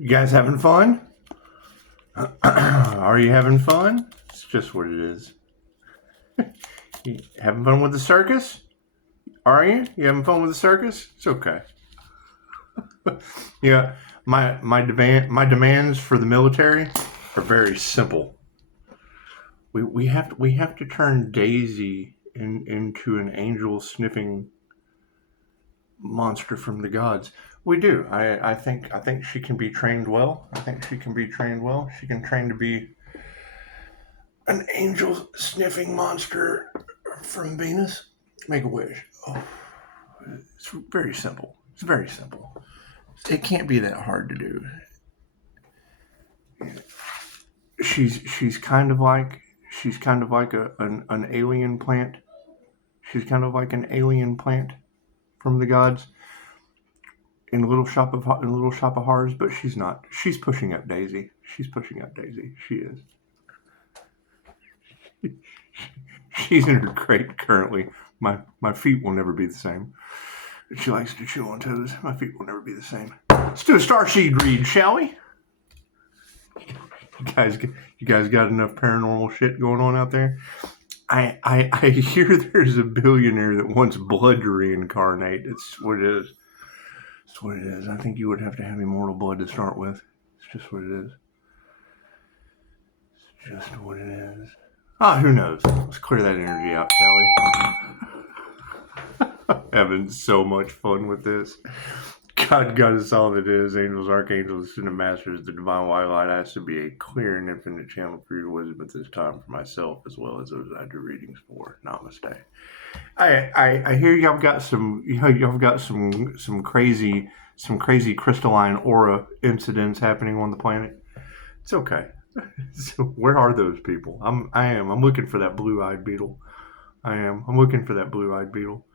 You guys having fun? Are you having fun? It's just what it is. You having fun with the circus? Are you? You having fun with the circus? It's okay. Yeah, my demands for the military are very simple. We have to turn Daisy into an angel sniffing monster from the gods. We do. I think she can be trained well. She can train to be an angel sniffing monster from Venus. Make a wish. Oh, it's very simple. It's very simple. It can't be that hard to do. She's kind of like an alien plant. She's kind of like an alien plant from the gods in a little shop of horrors, but she's not. She's pushing up Daisy. She is. She's in her crate currently. My feet will never be the same. She likes to chew on toes. My feet will never be the same. Let's do a starseed read, shall we? You guys got enough paranormal shit going on out there? I hear there's a billionaire that wants blood to reincarnate. It's what it is. It's what it is. I think you would have to have immortal blood to start with. It's just what it is. It's just what it is. Who knows? Let's clear that energy out, shall we? Having so much fun with this. God is all that is. Angels, archangels, ascended masters, the divine white light has to be a clear and infinite channel for your wisdom at this time for myself as well as those I do readings for. Namaste. I hear y'all got some crazy crystalline aura incidents happening on the planet. It's okay. So where are those people? I'm looking for that blue-eyed beetle. I'm looking for that blue-eyed beetle.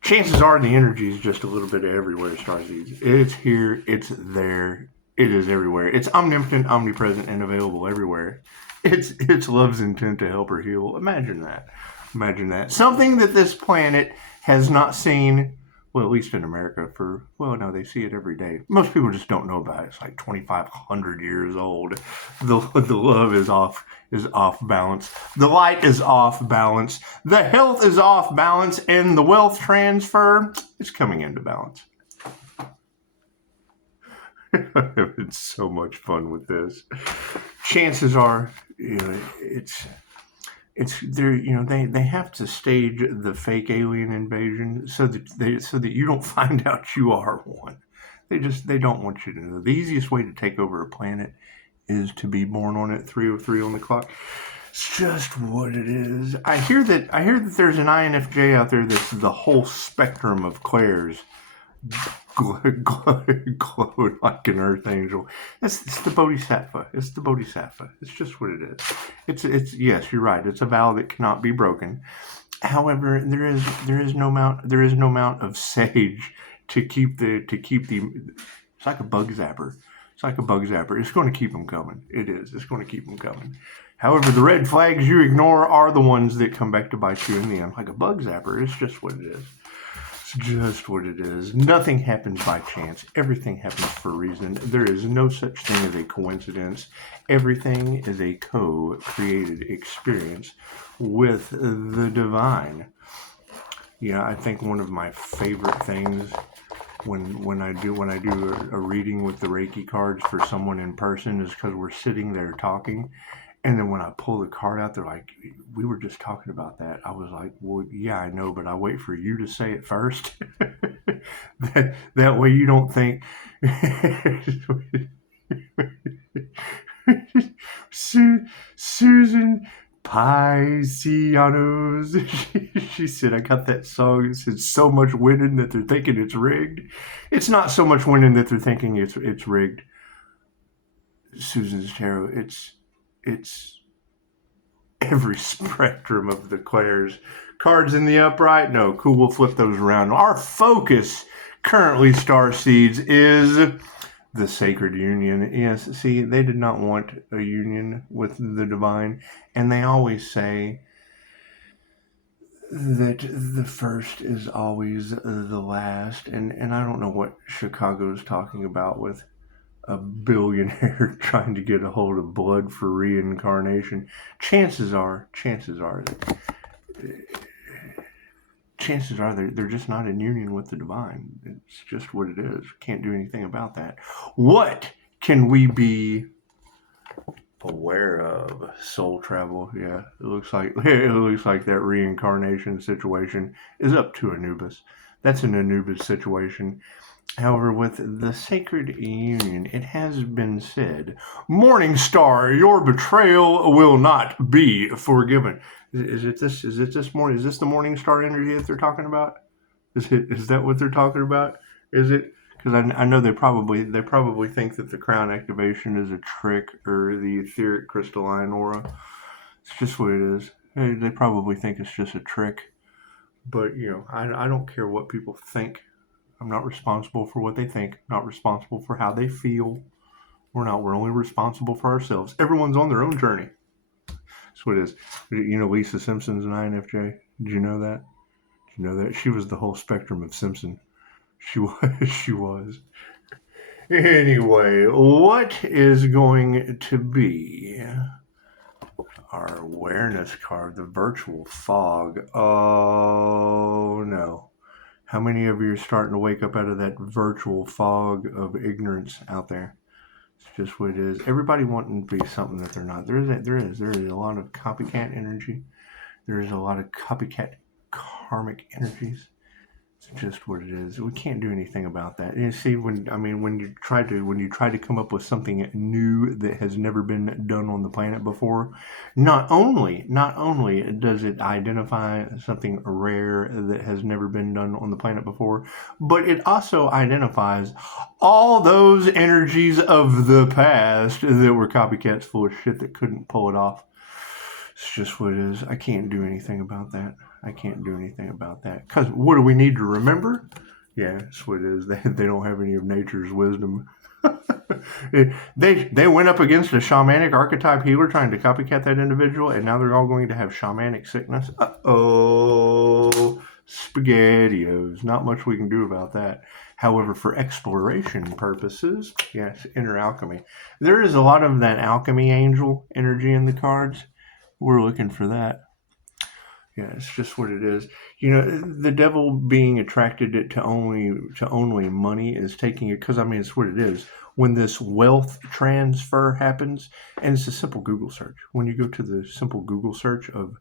Chances are the energy is just a little bit everywhere, Starseeds. It's here, it's there, it is everywhere. It's omnipotent, omnipresent, and available everywhere. It's love's intent to help her heal. Imagine that. Something that this planet has not seen, well, at least in America, no, they see it every day. Most people just don't know about it. It's like 2,500 years old. The love is off balance. The light is off balance. The health is off balance, and the wealth transfer is coming into balance. I'm having so much fun with this. Chances are, it's there. They have to stage the fake alien invasion so that you don't find out you are one. They don't want you to know. The easiest way to take over a planet is to be born on it 3:03 on the clock. It's just what it is. I hear that there's an INFJ out there that's the whole spectrum of clairs. Glowed like an earth angel. It's the bodhisattva. It's just what it is. It's yes, you're right. It's a vow that cannot be broken. However, there is no amount of sage to keep the. It's like a bug zapper. It's going to keep them coming. It is. It's going to keep them coming. However, the red flags you ignore are the ones that come back to bite you in the end. Like a bug zapper. It's just what it is. It's just what it is. Nothing happens by chance. Everything happens for a reason. There is no such thing as a coincidence. Everything is a co-created experience with the divine. I think one of my favorite things when I do a reading with the Reiki cards for someone in person is because we're sitting there talking. And then when I pull the card out, they're like, we were just talking about that. I was like, well, yeah, I know, but I wait for you to say it first. that way you don't think. Susan Pisces. She said, I got that song. It said, so much winning that they're thinking it's rigged. It's not so much winning that they're thinking it's rigged. Susan's tarot, it's every spectrum of the clairs. Cards in the upright? No, cool, we'll flip those around. Our focus currently, Starseeds, is the sacred union. Yes, see, they did not want a union with the divine, and they always say that the first is always the last, and I don't know what Chicago's talking about with a billionaire trying to get a hold of blood for reincarnation. Chances are they're just not in union with the divine. It's just what it is. Can't do anything about that. What can we be aware of? Soul travel. Yeah, it looks like that reincarnation situation is up to Anubis. That's an Anubis situation. However, with the sacred union, it has been said, "Morning Star, your betrayal will not be forgiven." Is it this morning? Is this the Morning Star energy that they're talking about? Is that what they're talking about? Is it? Because I know they probably think that the crown activation is a trick, or the etheric crystalline aura. It's just what it is. They probably think it's just a trick. But I don't care what people think. I'm not responsible for what they think. Not responsible for how they feel. We're only responsible for ourselves. Everyone's on their own journey. That's what it is. Lisa Simpson's an INFJ. Did you know that? Did you know that? She was the whole spectrum of Simpson. She was. She was. Anyway, what is going to be our awareness card? The virtual fog. Oh, no. How many of you are starting to wake up out of that virtual fog of ignorance out there? It's just what it is. Everybody wanting to be something that they're not. There is a lot of copycat energy. There is a lot of copycat karmic energies. It's just what it is. We can't do anything about that. You see, when you try to come up with something new that has never been done on the planet before, not only does it identify something rare that has never been done on the planet before, but it also identifies all those energies of the past that were copycats full of shit that couldn't pull it off. It's just what it is. I can't do anything about that. Because what do we need to remember? Yeah, that's what it is. They don't have any of nature's wisdom. They went up against a shamanic archetype healer trying to copycat that individual, and now they're all going to have shamanic sickness. Uh-oh. SpaghettiOs. Not much we can do about that. However, for exploration purposes, yes, inner alchemy. There is a lot of that alchemy angel energy in the cards. We're looking for that. Yeah, it's just what it is. The devil being attracted to only money is taking it, because it's what it is. When this wealth transfer happens, and it's a simple Google search. When you go to the simple Google search of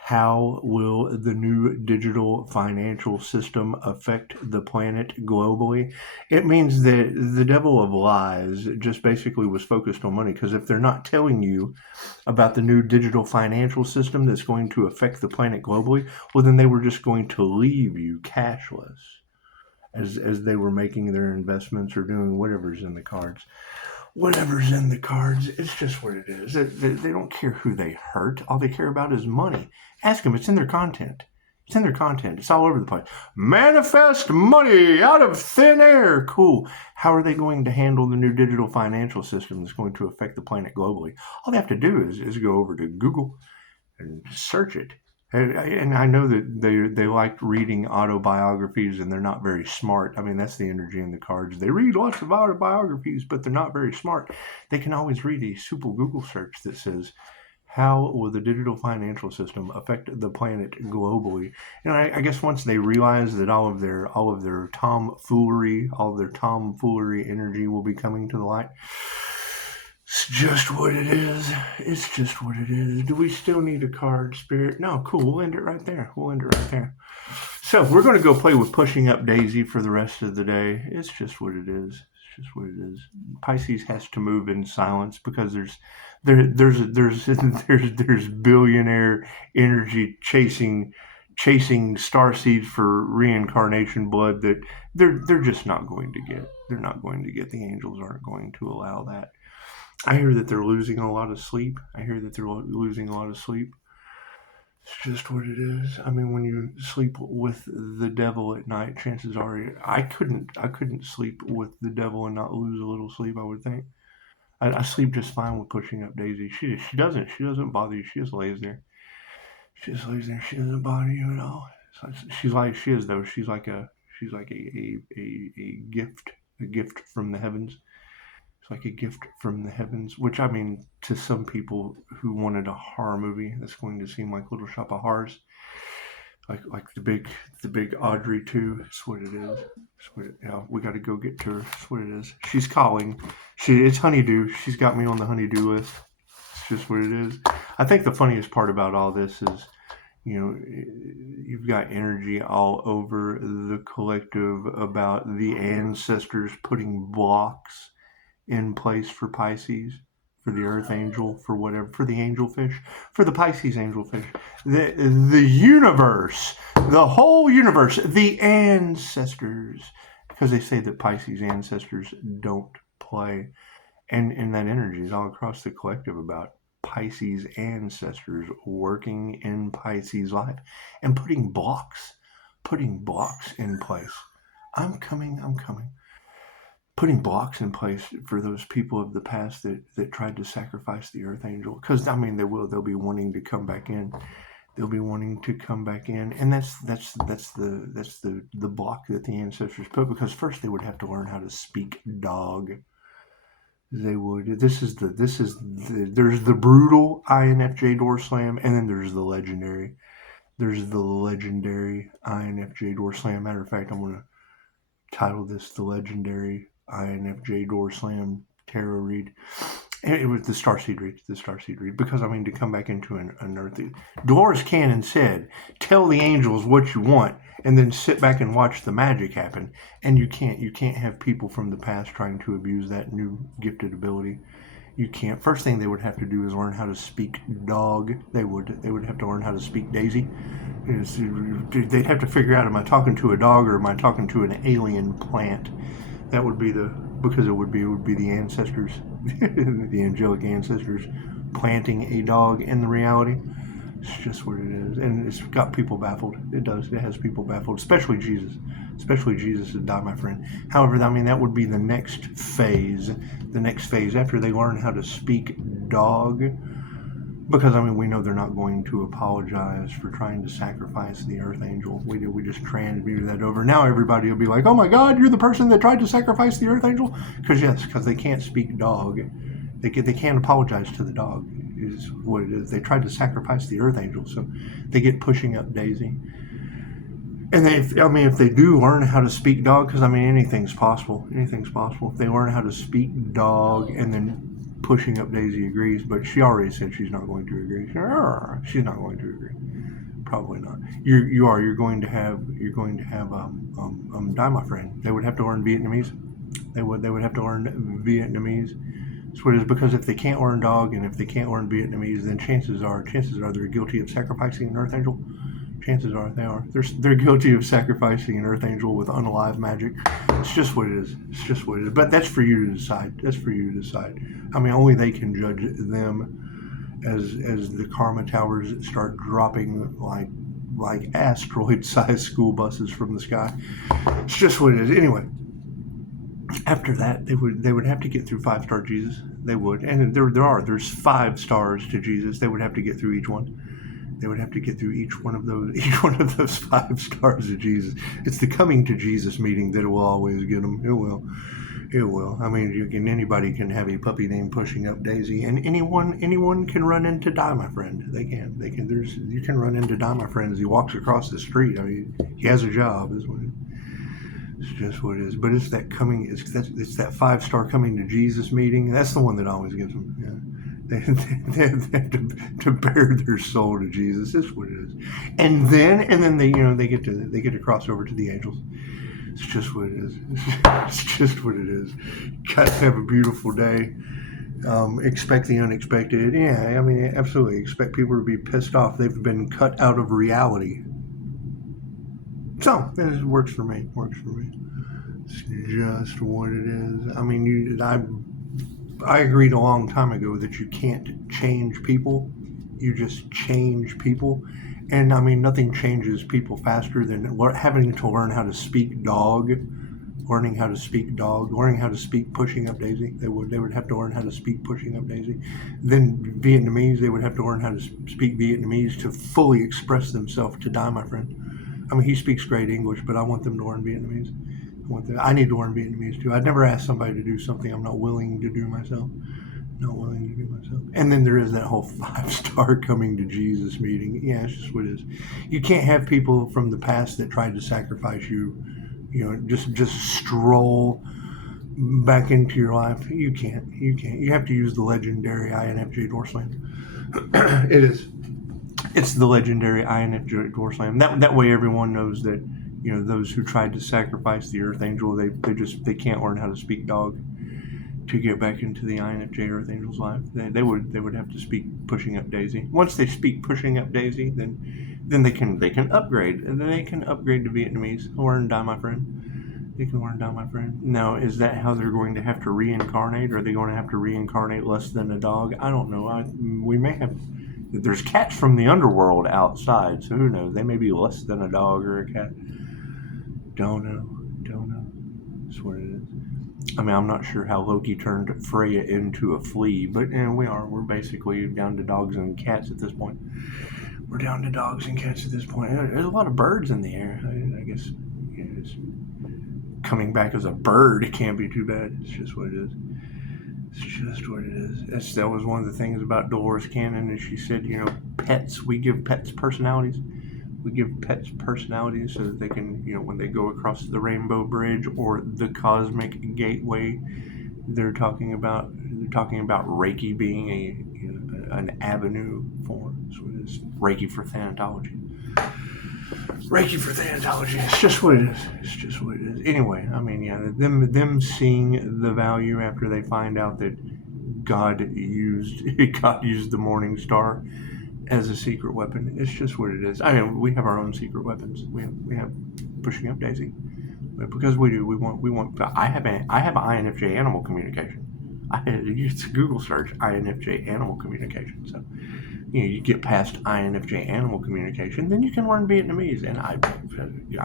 how will the new digital financial system affect the planet globally, it means that the devil of lies just basically was focused on money. Because if they're not telling you about the new digital financial system that's going to affect the planet globally, well, then they were just going to leave you cashless as they were making their investments or doing whatever's in the cards. It's just what it is. They don't care who they hurt. All they care about is money. Ask them. It's in their content. It's all over the place. Manifest money out of thin air. Cool. How are they going to handle the new digital financial system that's going to affect the planet globally? All they have to do is go over to Google and search it. And I know that they like reading autobiographies, and they're not very smart. That's the energy in the cards. They read lots of autobiographies, but they're not very smart. They can always read a simple Google search that says, how will the digital financial system affect the planet globally? And I guess once they realize that all of their tomfoolery energy will be coming to the light, it's just what it is. Do we still need a card, Spirit? No, cool. We'll end it right there. So we're going to go play with Pushing Up Daisy for the rest of the day. It's just what it is. Pisces has to move in silence because there's billionaire energy chasing starseeds for reincarnation blood that they're just not going to get. They're not going to get. The angels aren't going to allow that. I hear that they're losing a lot of sleep. It's just what it is. When you sleep with the devil at night, chances are I couldn't sleep with the devil and not lose a little sleep, I would think. I sleep just fine with Pushing Up Daisy. She doesn't bother you. She just lays there. She doesn't bother you at all. She's like a gift from the heavens. It's like a gift from the heavens, which, I mean, to some people who wanted a horror movie, that's going to seem like Little Shop of Horrors. Like the big Audrey too. That's what it is. Yeah, we got to go get to her. That's what it is. She's calling. It's Honeydew. She's got me on the honeydew list. It's just what it is. I think the funniest part about all this is, you've got energy all over the collective about the ancestors putting blocks in place for Pisces, for the Earth Angel, for whatever, for the angelfish, for the Pisces angelfish, the universe, the whole universe, the ancestors, because they say that Pisces ancestors don't play, and that energy is all across the collective about Pisces ancestors working in Pisces life and putting blocks in place. I'm coming. Putting blocks in place for those people of the past that tried to sacrifice the Earth Angel, because they'll be wanting to come back in. They'll be wanting to come back in, and that's the block that the ancestors put, because first they would have to learn how to speak dog. They would. There's the brutal INFJ door slam, and then there's the legendary. There's the legendary INFJ door slam. Matter of fact, I'm gonna title this the legendary INFJ door slam tarot read. And it was the Starseed read, because to come back into an earthy. Dolores Cannon said, "Tell the angels what you want, and then sit back and watch the magic happen." And you can't have people from the past trying to abuse that new gifted ability. You can't. First thing they would have to do is learn how to speak dog. They would have to learn how to speak Daisy. They'd have to figure out, am I talking to a dog or am I talking to an alien plant? That would be because it would be the ancestors, the angelic ancestors planting a dog in the reality. It's just what it is, and it's got people baffled. It does. It has people baffled, especially Jesus. Especially Jesus would die, my friend. However, that would be the next phase. The next phase after they learn how to speak dog, because we know they're not going to apologize for trying to sacrifice the Earth Angel. We just transmuted that over. Now everybody will be like, "Oh my God, you're the person that tried to sacrifice the Earth Angel?" Because they can't speak dog. They can't apologize to the dog. Is what it is. They tried to sacrifice the Earth Angel, so they get pushing up Daisy. And if they do learn how to speak dog, because anything's possible. Anything's possible. If they learn how to speak dog, and then pushing up Daisy agrees, but she already said she's not going to agree. She's not going to agree. Probably not. You're going to have die, my friend. They would have to learn Vietnamese. They would have to learn Vietnamese. That's what it is, because if they can't learn dog and if they can't learn Vietnamese, then chances are they're guilty of sacrificing an Earth Angel. Chances are they are. They're guilty of sacrificing an Earth Angel with unalive magic. It's just what it is. It's just what it is. But that's for you to decide. That's for you to decide. Only they can judge them as the karma towers start dropping like asteroid-sized school buses from the sky. It's just what it is. Anyway, after that, they would have to get through 5-star Jesus. They would, and there's 5 stars to Jesus. They would have to get through each one. They would have to get through each one of those 5 stars of Jesus. It's the coming to Jesus meeting that will always get them. It will. Anybody can have a puppy named Pushing Up Daisy, and anyone can run into Die, my friend. They can. You can run into Die, my friend, as he walks across the street. He has a job, is what it is. It's just what it is. But it's that coming. It's that 5-star coming to Jesus meeting. That's the one that always gets them. Yeah. They have to bare their soul to Jesus. That's what it is. And then they get to cross over to the angels. It's just what it is. It's just what it is. Guys, have a beautiful day. Expect the unexpected. Yeah, absolutely. Expect people to be pissed off. They've been cut out of reality. So it works for me. It's just what it is. I agreed a long time ago that you can't change people. You just change people. And nothing changes people faster than having to learn how to speak dog, learning how to speak Pushing Up Daisy. They would have to learn how to speak Pushing Up Daisy. Then Vietnamese, they would have to learn how to speak Vietnamese to fully express themselves to Die, my friend. He speaks great English, but I want them to learn Vietnamese. I need to learn Vietnamese too. I'd never ask somebody to do something I'm not willing to do myself. Not willing to do myself. And then there is that whole 5-star coming to Jesus meeting. Yeah, it's just what it is. You can't have people from the past that tried to sacrifice you, just stroll back into your life. You can't. You have to use the legendary INFJ door slam. It is. It's the legendary INFJ door slam. That way everyone knows that, those who tried to sacrifice the Earth Angel, they can't learn how to speak dog to get back into the INFJ Earth Angel's life. They would have to speak pushing up Daisy. Once they speak pushing up Daisy, then they can upgrade, and then they can upgrade to Vietnamese. Learn die, my friend. They can learn die, my friend. Now, is that how they're going to have to reincarnate? Are they going to have to reincarnate less than a dog? I don't know. We may have. There's cats from the underworld outside, so who knows? They may be less than a dog or a cat. Don't know. That's what it is. I mean, I'm not sure how Loki turned Freya into a flea, but we're basically down to dogs and cats at this point. We're down to dogs and cats at this point. There's a lot of birds in the air. I guess it's coming back as a bird. It can't be too bad. It's just what it is. It's just what it is. That was one of the things about Dolores Cannon, is she said, pets, we give pets personalities. We give pets personalities so that they can, when they go across the Rainbow Bridge or the Cosmic Gateway, they're talking about Reiki being an avenue for. So it's Reiki for Thanatology. Reiki for Thanatology. It's just what it is. It's just what it is. Anyway, I mean, them seeing the value after they find out that God used the Morning Star as a secret weapon. It's just what it is. I mean, we have our own secret weapons. We have pushing up Daisy, but because we do. We want. I have an INFJ animal communication. It's a Google search, INFJ animal communication. So you get past INFJ animal communication, then you can learn Vietnamese. And I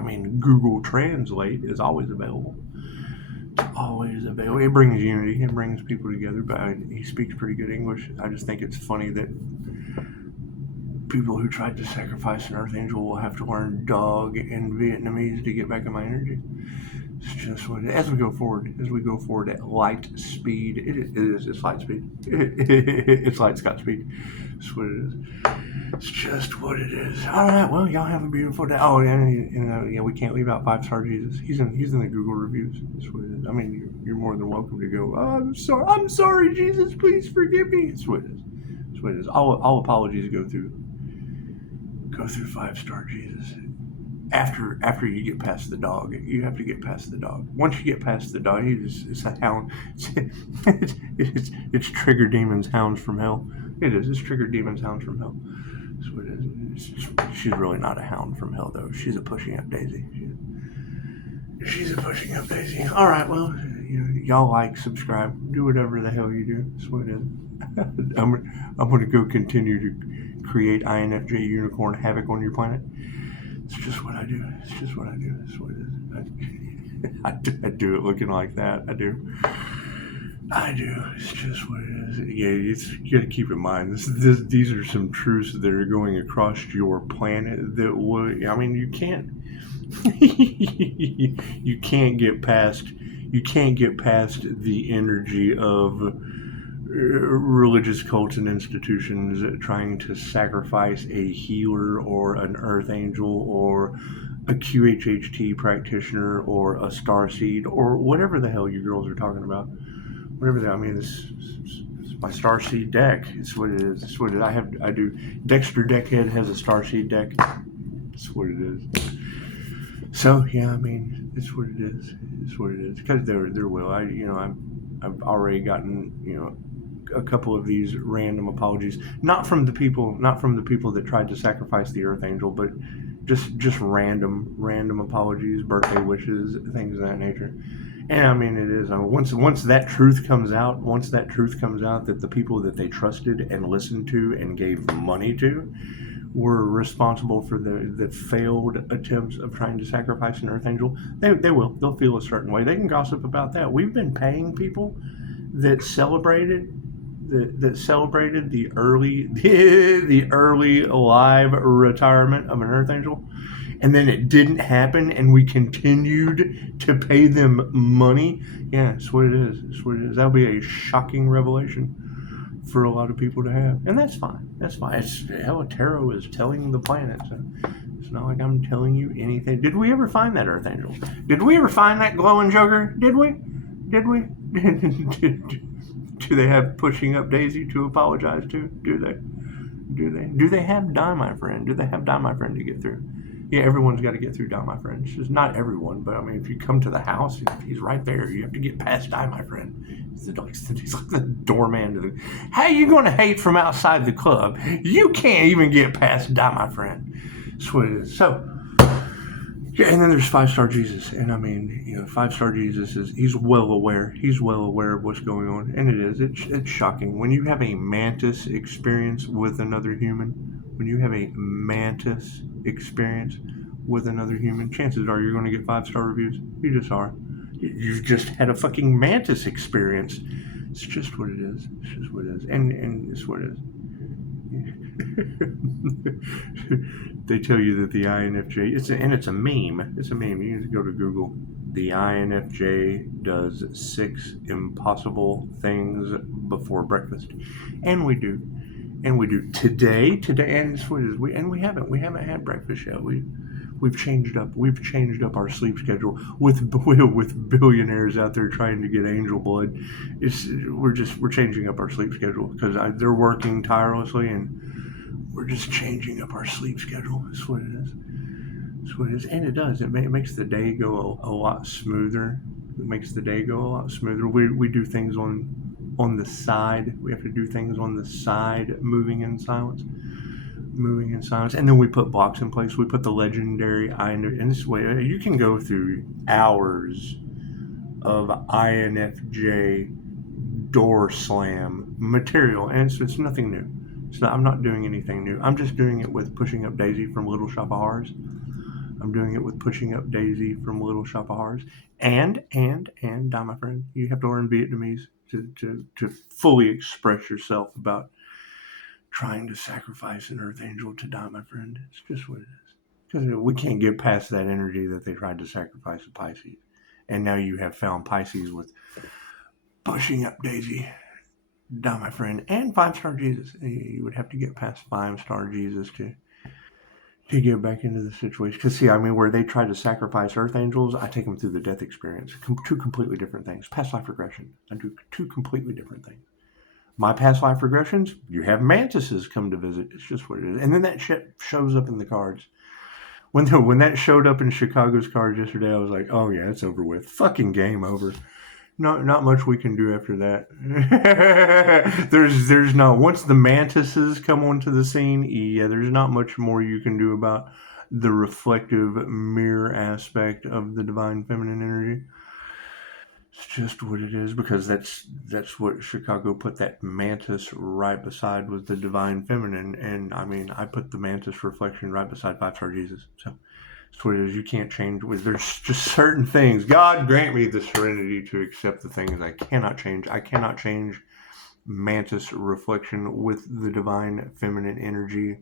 mean, Google Translate is always available. It's always available. It brings unity. It brings people together. But he speaks pretty good English. I just think it's funny that people who tried to sacrifice an Earth Angel will have to learn dog and Vietnamese to get back in my energy. It's just what it is. As we go forward at light speed, it's light speed. It's light Scott speed. That's what it is. It's just what it is. All right, well, y'all have a beautiful day. Oh, and we can't leave out 5-star Jesus. He's in the Google reviews. That's what it is. I mean, you're more than welcome to go, oh, I'm sorry, Jesus, please forgive me. That's what it is. That's what it is. All apologies go through 5-star Jesus. After you get past the dog, you have to get past the dog. Once you get past the dog, it's a hound. It's Trigger Demons, Hounds from Hell. It is. It's Trigger Demons, Hounds from Hell. That's what it is. She's really not a hound from hell, though. She's a pushing up Daisy. She's a pushing up Daisy. All right, well, y'all like, subscribe, do whatever the hell you do. That's what it is. I'm going to go continue to create INFJ Unicorn havoc on your planet. It's just what I do. It's just what I do. It's what it is. I do it looking like that. I do. It's just what it is. Yeah, you got to keep in mind, these are some truths that are going across your planet that would, I mean, you can't get past the energy of religious cults and institutions trying to sacrifice a healer or an Earth Angel or a QHHT practitioner or a starseed or whatever the hell you girls are talking about. I mean, it's my starseed deck. It's what it is. It's what it is. I do. Dexter Deckhead has a starseed deck. It's what it is. So yeah, I mean, it's what it is. It's what it is. Because there will. I've already gotten a couple of these random apologies, not from the people that tried to sacrifice the Earth Angel, but just random apologies, birthday wishes, things of that nature. And I mean, it is. I mean, once that truth comes out, that the people that they trusted and listened to and gave money to were responsible for the failed attempts of trying to sacrifice an Earth Angel, they'll feel a certain way. They can gossip about that. We've been paying people that celebrated the early live retirement of an Earth Angel, and then it didn't happen, and we continued to pay them money. Yeah, that's what it is. That's what it is. That'll be a shocking revelation for a lot of people to have, and that's fine. That's fine. It's hell. Tarot is telling the planet, so it's not like I'm telling you anything. Did we ever find that Earth Angel? Did we ever find that glowing joker? Did we? Did we? Do they have pushing up Daisy to apologize to? Do they? Do they have Die, My Friend? Do they have Die, My Friend to get through? Yeah, everyone's got to get through Die, My Friend. It's just not everyone, but I mean, if you come to the house, he's right there. You have to get past Die, My Friend. He's like the doorman to the. How are you going to hate from outside the club? You can't even get past Die, My Friend. That's what it is. So, yeah, and then there's 5-star Jesus, and I mean, 5-star Jesus he's well aware of what's going on, and it's shocking when you have a mantis experience with another human. When you have a mantis experience with another human, chances are you're going to get 5-star reviews. You just are. You've just had a fucking mantis experience. It's just what it is. It's just what it is, and it's what it is. They tell you that the INFJ, it's a meme. It's a meme. You can go to Google. The INFJ does 6 impossible things before breakfast, and we do. Today, and it's what it is. We haven't had breakfast yet. We've changed up our sleep schedule with billionaires out there trying to get angel blood. We're changing up our sleep schedule because they're working tirelessly, and we're just changing up our sleep schedule. That's what it is. That's what it is, and it does. It makes the day go a lot smoother. It makes the day go a lot smoother. We do things on the side. We have to do things on the side, moving in silence, and then we put blocks in place. We put the legendary in this way. You can go through hours of INFJ door slam material, and it's nothing new. I'm not doing anything new. I'm just doing it with pushing up Daisy from Little Shop of Horrors. I'm doing it with pushing up Daisy from Little Shop of Horrors, and Die, My Friend. You have to learn Vietnamese to fully express yourself about trying to sacrifice an Earth Angel to Die, My Friend. It's just what it is. Because we can't get past that energy that they tried to sacrifice a Pisces. And now you have found Pisces with pushing up Daisy, Die, My Friend, and 5-star Jesus. You would have to get past 5-star Jesus to get back into the situation. Because, see, I mean, where they try to sacrifice Earth Angels, I take them through the death experience. 2 completely different things. Past life regression. I do 2 completely different things. My past life regressions, you have mantises come to visit. It's just what it is. And then that shit shows up in the cards. When that showed up in Chicago's cards yesterday, I was like, oh yeah, it's over with. Fucking game over. Not much we can do after that. there's not. Once the mantises come onto the scene, yeah, there's not much more you can do about the reflective mirror aspect of the divine feminine energy. It's just what it is, because that's what Chicago put that mantis right beside was the divine feminine, and I mean I put the mantis reflection right beside 5-star Jesus. So that's what it is. You can't change. There's just certain things. God grant me the serenity to accept the things I cannot change. I cannot change mantis reflection with the divine feminine energy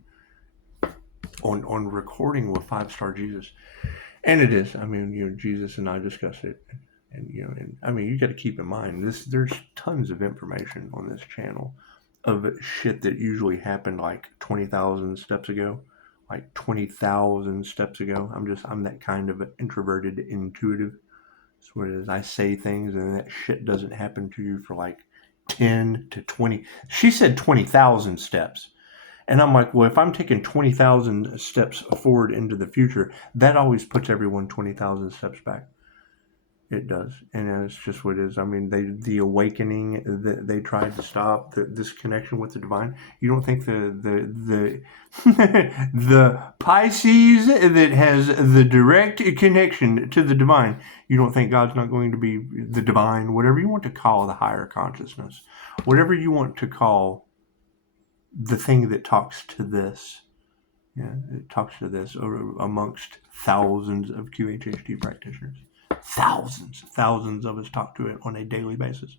on recording with 5-star Jesus, and it is. I mean, Jesus and I discussed it. And I mean, you got to keep in mind there's tons of information on this channel of shit that usually happened like 20,000 steps ago, like 20,000 steps ago. I'm that kind of introverted intuitive. That's what it is. I say things and that shit doesn't happen to you for like 10 to 20. She said 20,000 steps. And I'm like, well, if I'm taking 20,000 steps forward into the future, that always puts everyone 20,000 steps back. It does, and it's just what it is. I mean, the awakening that they tried to stop, this connection with the divine. You don't think the the Pisces that has the direct connection to the divine, you don't think God's not going to be the divine, whatever you want to call the higher consciousness, whatever you want to call the thing that talks to this. Yeah, it talks to this amongst thousands of QHHT practitioners. Thousands of us talk to it on a daily basis.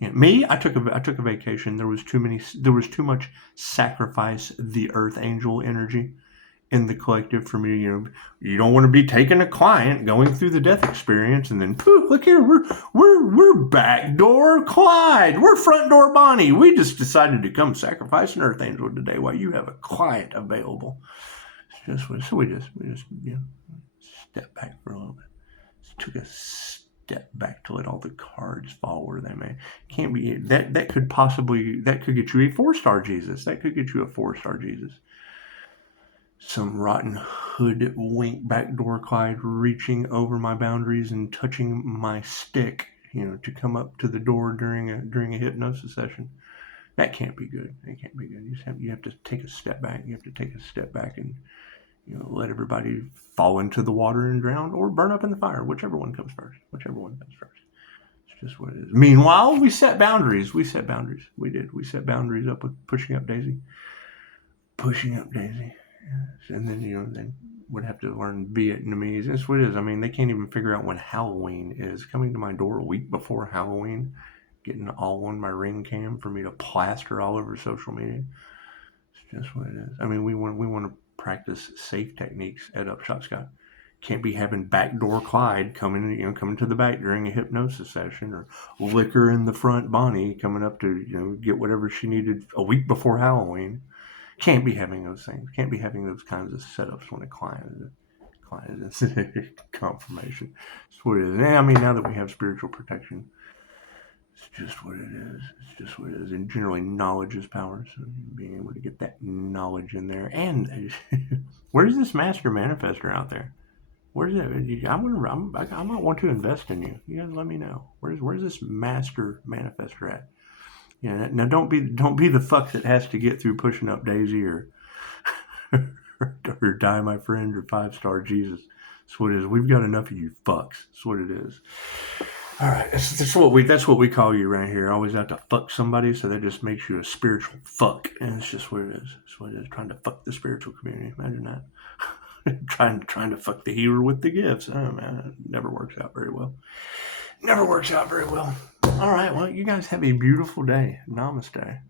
Me, I took a vacation. There was too much sacrifice the Earth Angel energy, in the collective for me. You don't want to be taking a client going through the death experience and then, poof, look here, we're backdoor Clyde, we're front door Bonnie. We just decided to come sacrifice an Earth Angel today while you have a client available. It's just so we just step back for a little bit. Just took a step back to let all the cards fall where they may. Can't be that could get you a 4-star Jesus. That could get you a 4-star Jesus. Some rotten hoodwink backdoor Clyde reaching over my boundaries and touching my stick, to come up to the door during a hypnosis session. That can't be good. That can't be good. You have to take a step back. You have to take a step back and let everybody fall into the water and drown or burn up in the fire. Whichever one comes first. It's just what it is. Meanwhile, we set boundaries. We set boundaries. We did. We set boundaries up with pushing up Daisy. Yes. And then, then would have to learn Vietnamese. That's what it is. I mean, they can't even figure out when Halloween is. Coming to my door a week before Halloween, getting all on my ring cam for me to plaster all over social media. It's just what it is. I mean, we want to practice safe techniques at Upshotscott. Can't be having backdoor Clyde coming to the back during a hypnosis session, or liquor in the front Bonnie coming up to get whatever she needed a week before Halloween. Can't be having those things. Can't be having those kinds of setups when a client is confirmation. That's what it is. And I mean, now that we have spiritual protection, it's just what it is. And generally, knowledge is power. So being able to get that knowledge in there. And where's this master manifester out there? Where's it? I might want to invest in you. You guys let me know. Where's this master manifester at? Yeah. Now don't be the fuck that has to get through pushing up Daisy or or die my friend or 5-star Jesus. That's what it is. We've got enough of you fucks. That's what it is. All right, that's what we call you right here. Always have to fuck somebody, so that just makes you a spiritual fuck, and it's just what it is. It's what it is. Trying to fuck the spiritual community. Imagine that. trying to fuck the healer with the gifts. Oh man, it never works out very well. All right, well, you guys have a beautiful day. Namaste.